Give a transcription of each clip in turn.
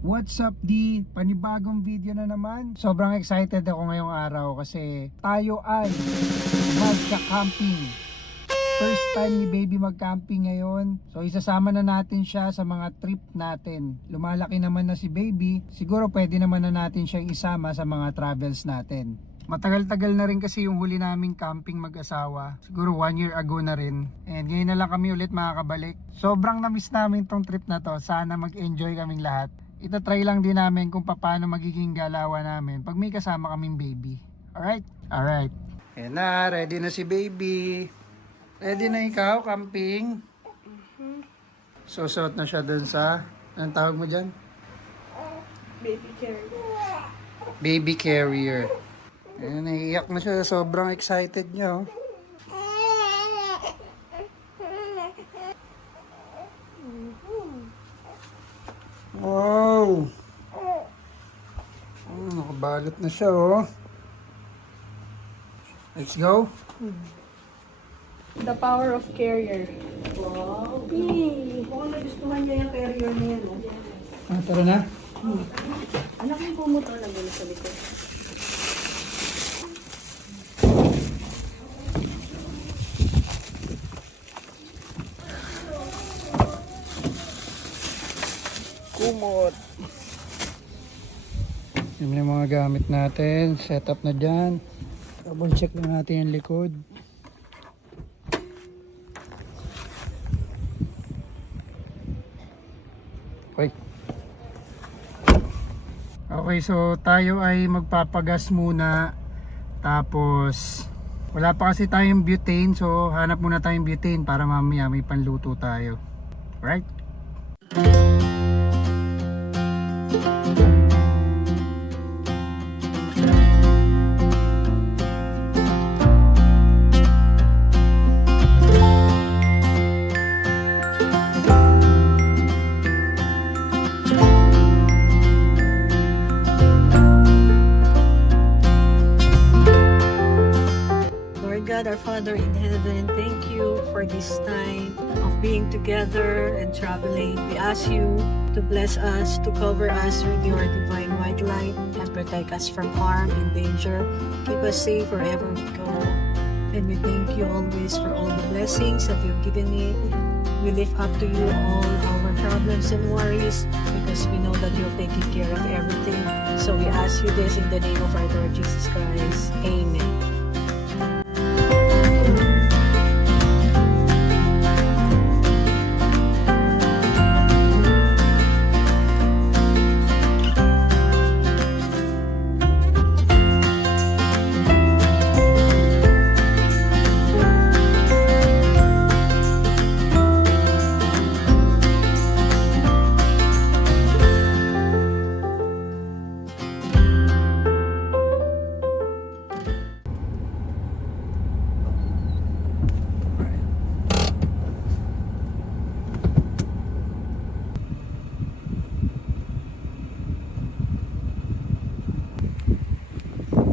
What's up D? Panibagong video na naman. Sobrang excited ako ngayong araw kasi tayo ay magka-camping. First time ni baby mag-camping ngayon. So isasama na natin siya sa mga trip natin. Lumalaki naman na si baby. Siguro pwede naman na natin siyang isama sa mga travels natin. Matagal-tagal na rin kasi yung huli naming camping mag-asawa. Siguro 1 year ago na rin. And ngayon na lang kami ulit makakabalik. Sobrang na-miss namin tong trip na to. Sana mag-enjoy kaming lahat. Ita-try lang din namin kung paano magiging galawan namin pag may kasama kaming baby. Alright? Alright. Ayan na, ready na si baby. Ready na ikaw, camping? Susot na siya dun sa... Anong tawag mo dyan? Baby carrier. Baby carrier. Ayan, naiiyak na siya. Sobrang excited niya. Oh. Wow! Nakabalot na siya, oh. Let's go. The power of carrier. Wow. Yay! Mukhang nagustuhan niya yung carrier na yan. Tara na. Anak yung pumotor na gano'n sa likod. Kumot. Yung mga gamit natin. Set up na dyan. Double check lang natin yung likod. Okay. Okay, so tayo ay magpapagas muna. Tapos wala pa kasi tayong butane, so hanap muna tayong butane para mamaya may panluto tayo. Right? God, our Father in heaven, thank you for this time of being together and traveling. We ask you to bless us, to cover us with your divine white light and protect us from harm and danger. Keep us safe wherever we go. And we thank you always for all the blessings that you've given me. We lift up to you all our problems and worries because we know that you're taking care of everything. So we ask you this in the name of our Lord Jesus Christ. Amen.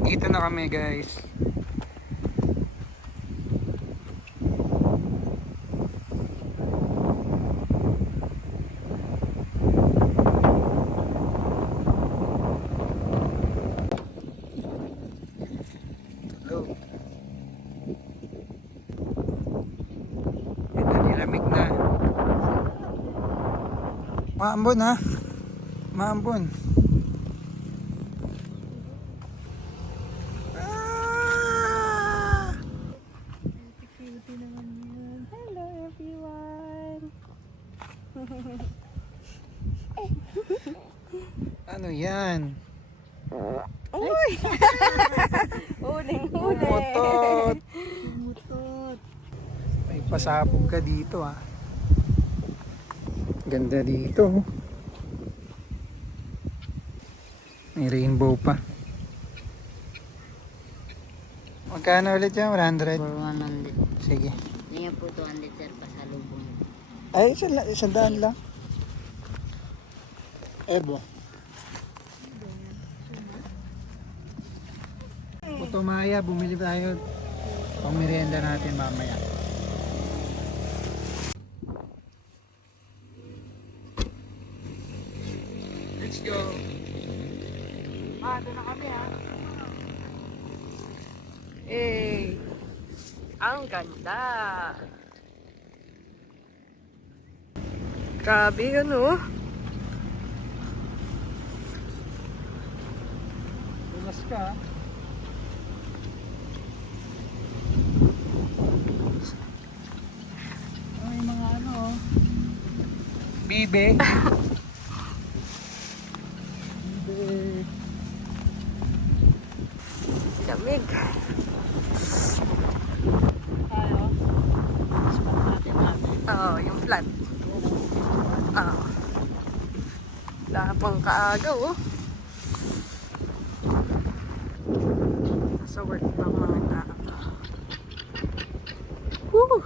Dito na kami, guys. Hello. Ito, nilamig na. Maambon, ha? Maambon. Hello everyone! Ano yan? Uy! Huling! Umutot! Umutot. May pasabog ka dito, ha? Ganda dito. May rainbow pa. Magkano ulit yan? 100? For 100. Sige. Hindi po 200 sir, pasalubong. Ay, isang daan lang. Ebo. Puto Maya, bumili tayo. Pang merienda natin mamaya. Let's go. Doon na kami ha. Eh, ang ganda. Grabe yun, oh. Bumas ka ha. Ay, mga ano oh. Bibe. Bibe. Lamig. Tayo. Spot natin. Oo, yung flat. Oo. Wala pang kaagaw, oh. Sa work ng mga tao. Woo!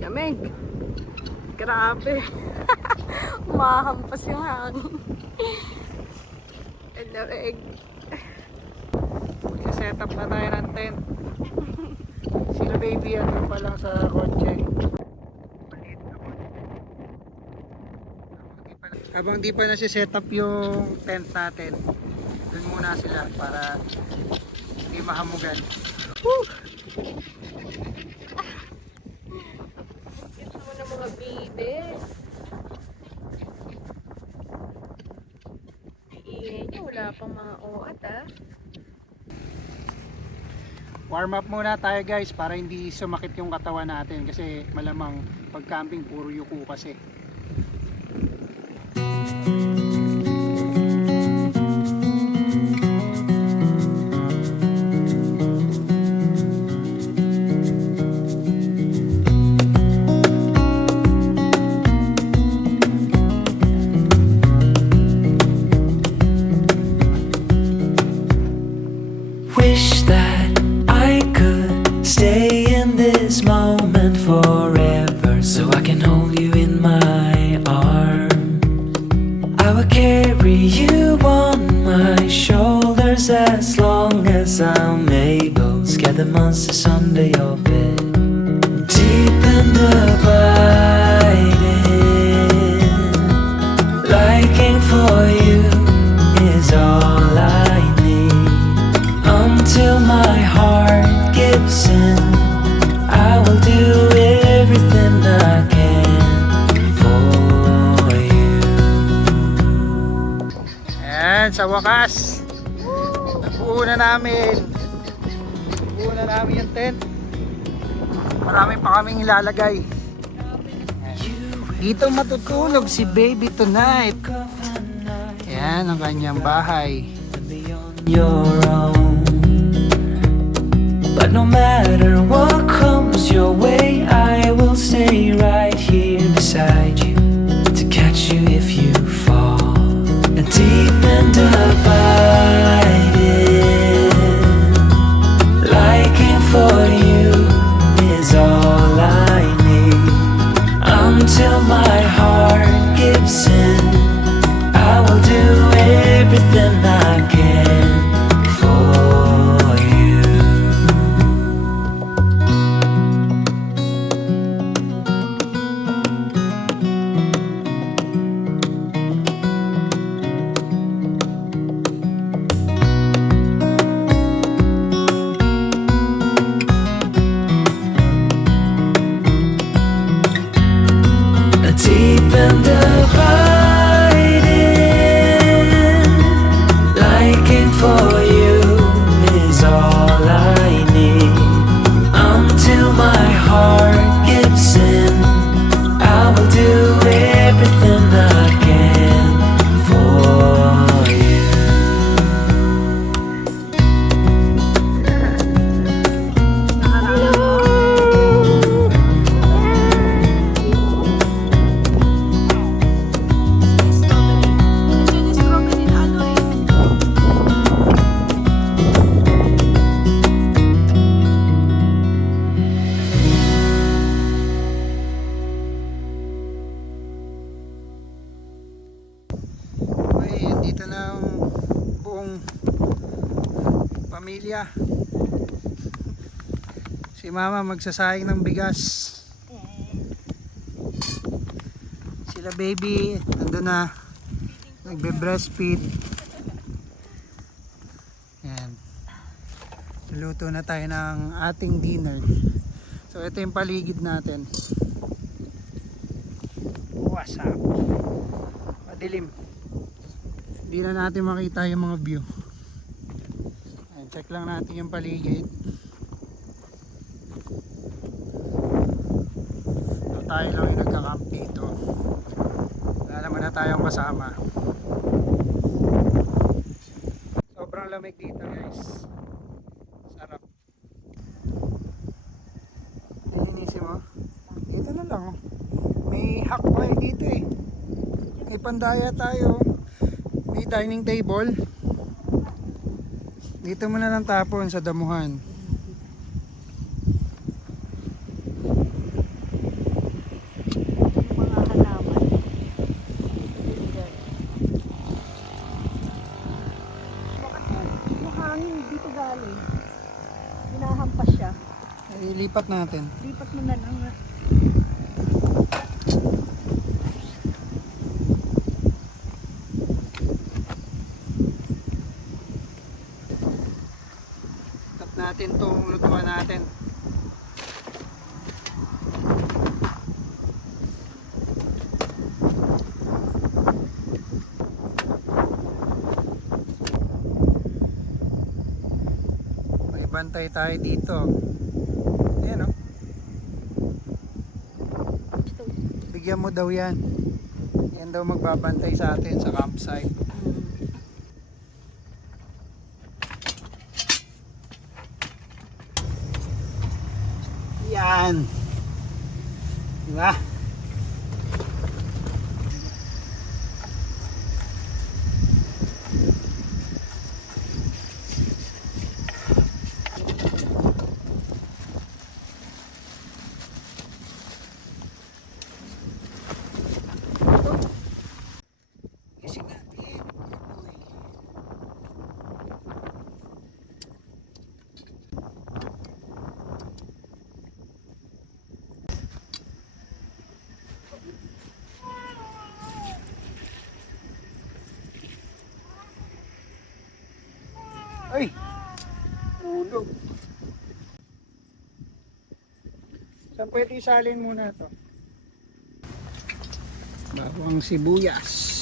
Lamig. Grabe. Umahampas yung hangin. Ang lamig. Set up na tayo ng tent. Sila baby ano pa lang sa kotse. Habang di pa nasi-set up yung tent natin, dun muna sila para hindi mahamugan. Woo! Ito mo na mga bibe. Ingay niyo, wala pang mga uat, ah. Warm up muna tayo guys para hindi sumakit yung katawan natin kasi malamang pag camping puro yuko kasi. Wish that I could stay in this moment forever, so I can hold you in my arms. I will carry you on my shoulders as long as I'm able. Scare the monsters under your bed. Deep and abiding, liking for you is all I need. Until my heart gives in, I will do everything I can for you. Ayan, sa wakas nabuo na namin yung tent. Marami pa kaming ilalagay. Dito matutulog si baby tonight. Ayan ang kanyang bahay. Your own. But no matter what comes your way, I will stay right here beside you to catch you if you fall. And deep and abiding, liking for you is all I need. Until my heart gives in, I will do everything I can for you. Deep and abiding, liking for you is all I need. Until my heart gives in, I will do everything I can for you. Okay, dito na ang buong pamilya. Si mama magsasayang ng bigas. Sila baby nandun na nagbe-breastfeed. Yan. Naluto na tayo ng ating dinner. So ito yung paligid natin. What's up? Madilim. Hindi na natin makita yung mga view. Ayan, check lang natin yung paligid. So, tayo lang yung nagka-camp dito. Wala naman na tayong kasama. Sobrang lamig dito guys. Sarap. Linisin mo? Dito na lang oh. May hack pile dito eh. May pandaya tayo. May dining table. Dito mo na lang tapon sa damuhan. Mga halaman. Bakit yung hangin dito galing? Hinahampas siya. Ilipat natin. Lipat mo na lang. Tap natin tong lutuan natin. May bantay tayo dito. Ayan oh. Bigyan mo daw yan. Yan daw magbabantay sa atin sa campsite. Yan. Diba? Gising natin. Ay! Tulog. Saan pwede isalin muna to? Bawang sibuyas.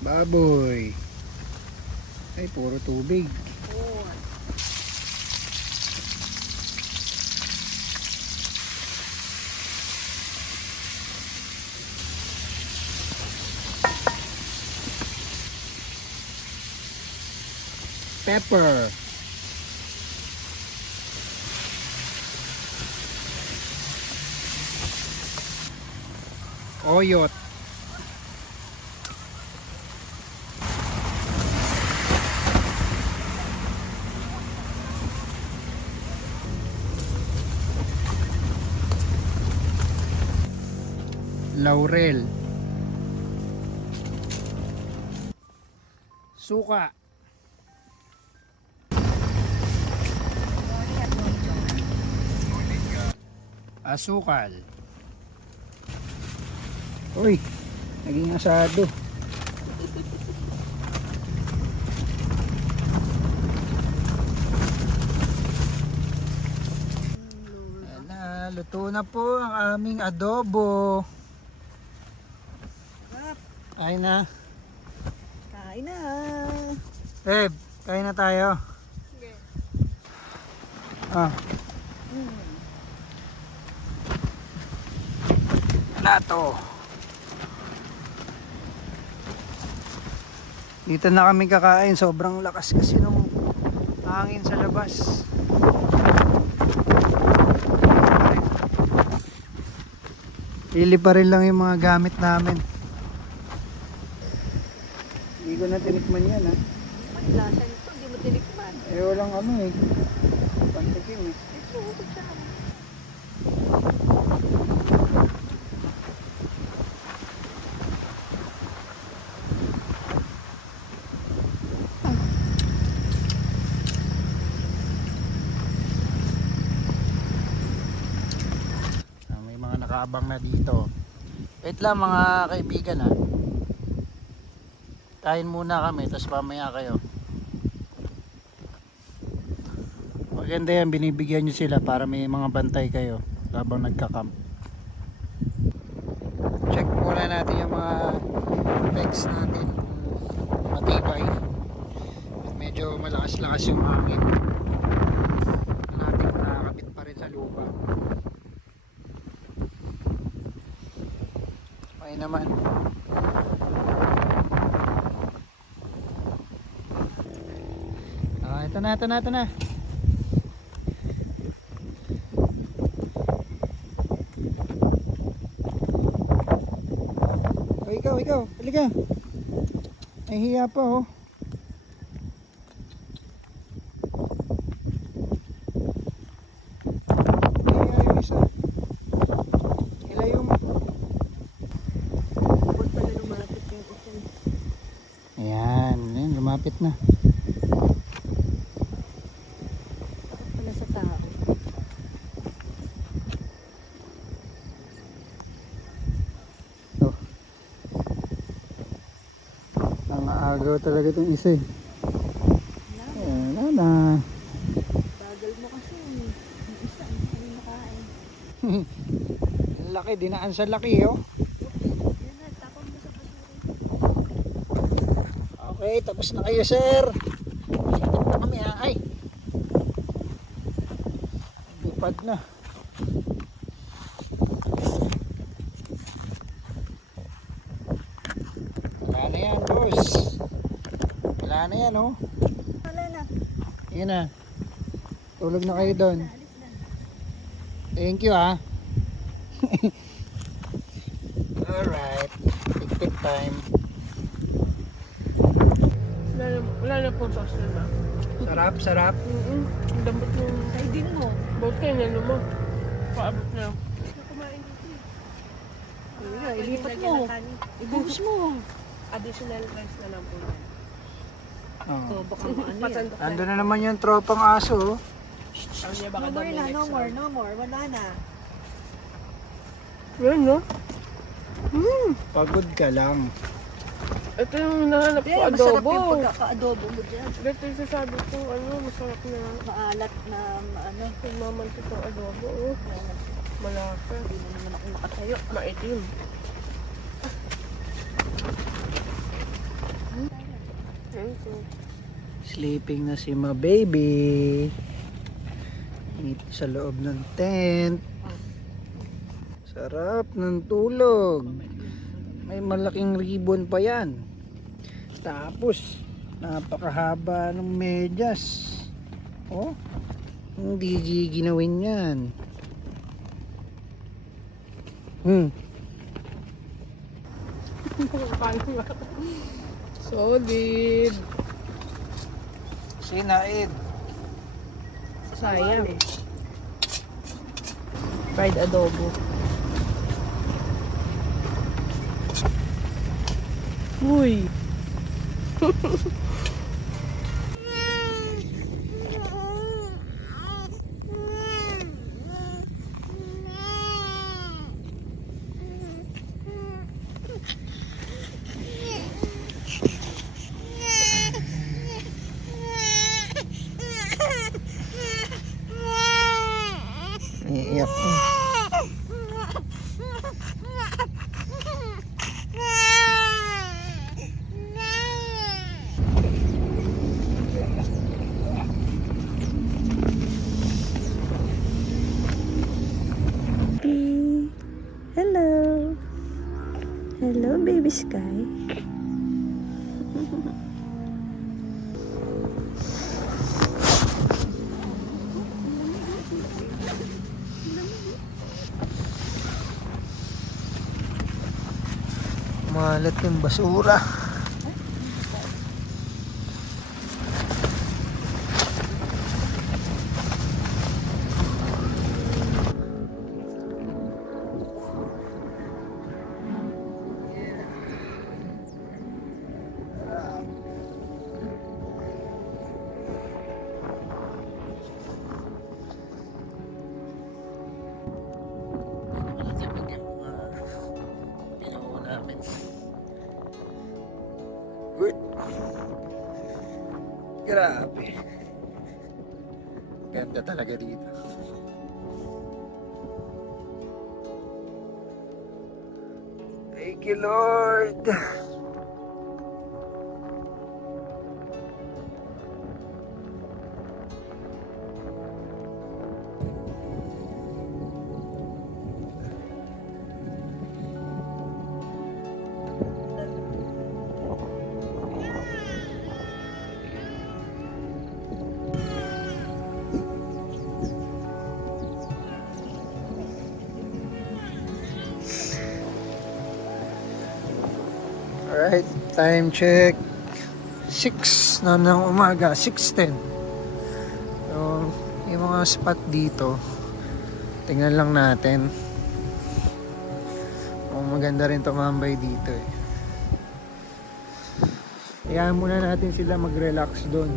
Baboy. Ay, puro tubig. Pepper. Oyot. Laurel. Suka. Asukal. Uy, naging asado. Ala, luto na po ang aming adobo. Kain na. Kain na. Babe, kain na tayo. Ah. Plato. Dito na kami kakain. Sobrang lakas kasi ng hangin sa labas. Pili pa rin lang yung mga gamit namin. Hindi ko na tinikman yan ha. May lasa nito, di mo tinikman. Eh walang ano eh. Pantikim eh. Ito, siya. nakaabang na dito. Wait lang mga kaibigan ha. Kain muna kami, tapos mamaya kayo. Maganda yan, binibigyan nyo sila para may mga bantay kayo habang nagka-camp. Check muna natin yung mga pegs natin kung matibay. At medyo malakas-lakas yung hangin. Natin kung nakakabit pa rin sa lupa. Okay naman. Ito na. Oh, ikaw, halika. Nahihiya pa oh. Nahihiya yung isa. Ilayo mo. Huwag pala lumapit yung ito. Ayan, lumapit na. Wala sa tao. Ang agaw talaga itong isa eh. Ayan na. Bagal mo kasi. Yung isa, hindi makain. Laki, dinaan sa laki oh. Yan na, tapon mo sa basura. Okay, tapos na kayo sir. Ikot na kami ha. Ay. Lipad na. Wala na yan boss. Wala na yan oh. Wala na. Yan na. Tulog na kayo doon. Thank you ha. Alright. Tik-tik time. Wala na po sauce na ba? Sarap. Ang dambot yung Ay, din mo. boat kayo na mo. Paabot na. Kumain dito. Ilipat mo. Ibuhos mo. Additional rice na lang po. Oh. So, baka maano yan. Patandok na. Ando na naman yung tropang aso oh. Sabi niya baka No daw more may na, next round. no more. Wala na. Yan no? Pagod ka lang. Ito yung hinahanap ko, Yeah, masarap adobo. yung pagkaka-adobo mo dyan. Ito yung sasabi ko, masarap na. Maalat na, ano. Nagmamantik ang adobo. Oh. Malasa. Hindi na naman ako nakatayo. Maitim. Thank you. Sleeping na si ma baby. Dito sa loob ng tent. Sarap ng tulog. May malaking ribbon pa yan. Tapos napakahaba ng medyas. Oh, hindi ginawin yan. Solid. Sinaid. Sayang. Fried adobo. Uy. Iiyak. Hello. Hello, baby Sky. Malat yung basura. Grabe. Ganda talaga dito. Thank you, Lord. Alright, time check. 6 na ng umaga, 6:10. So, yung mga spot dito, tingnan lang natin. Kung maganda rin tumambay dito eh. Hayaan muna natin sila mag-relax doon.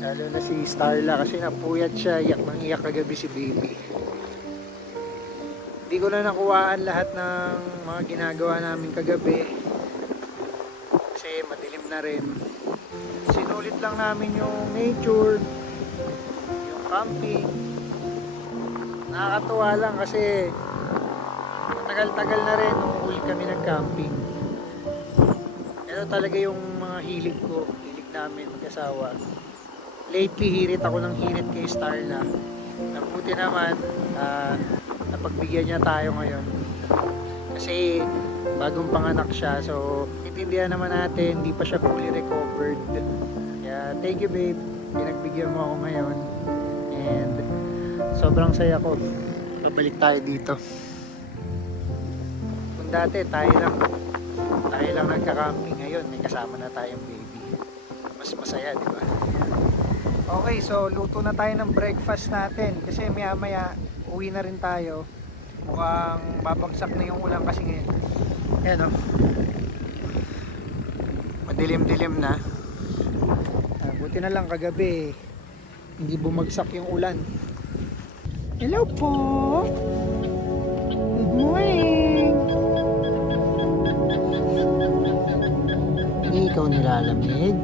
Lalo na si Starla kasi napuyat siya, iyak nang iyak kagabi si baby. Hindi ko na nakuhaan lahat ng mga ginagawa namin kagabi kasi madilim na rin. Sinulit lang namin yung nature, yung camping. Nakakatuwa lang kasi matagal-tagal na rin nung huli kami nag-camping. Ito talaga yung mga hilig ko, hilig namin mag-asawa. Lately, hirit ako ng hirit kay Starla. Nabuti naman, napagbigyan niya tayo ngayon. Kasi bagong panganak siya, so intindihan naman natin, hindi pa siya fully recovered. Kaya thank you babe, pinagbigyan mo ako ngayon. And sobrang saya ko. Pabalik tayo dito. Kung dati tayo lang nagka-camping, ngayon may kasama na tayong baby. Mas masaya, di ba? Okay, so luto na tayo ng breakfast natin kasi maya-maya uwi na rin tayo. Mukhang babagsak na yung ulan kasi ngayon. Ayan o. Madilim-dilim na. Buti na lang kagabi hindi bumagsak yung ulan. Hello po! Good morning! Hindi ikaw nilalamig?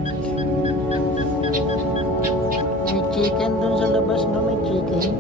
May chicken dun sa labas, no? May chicken.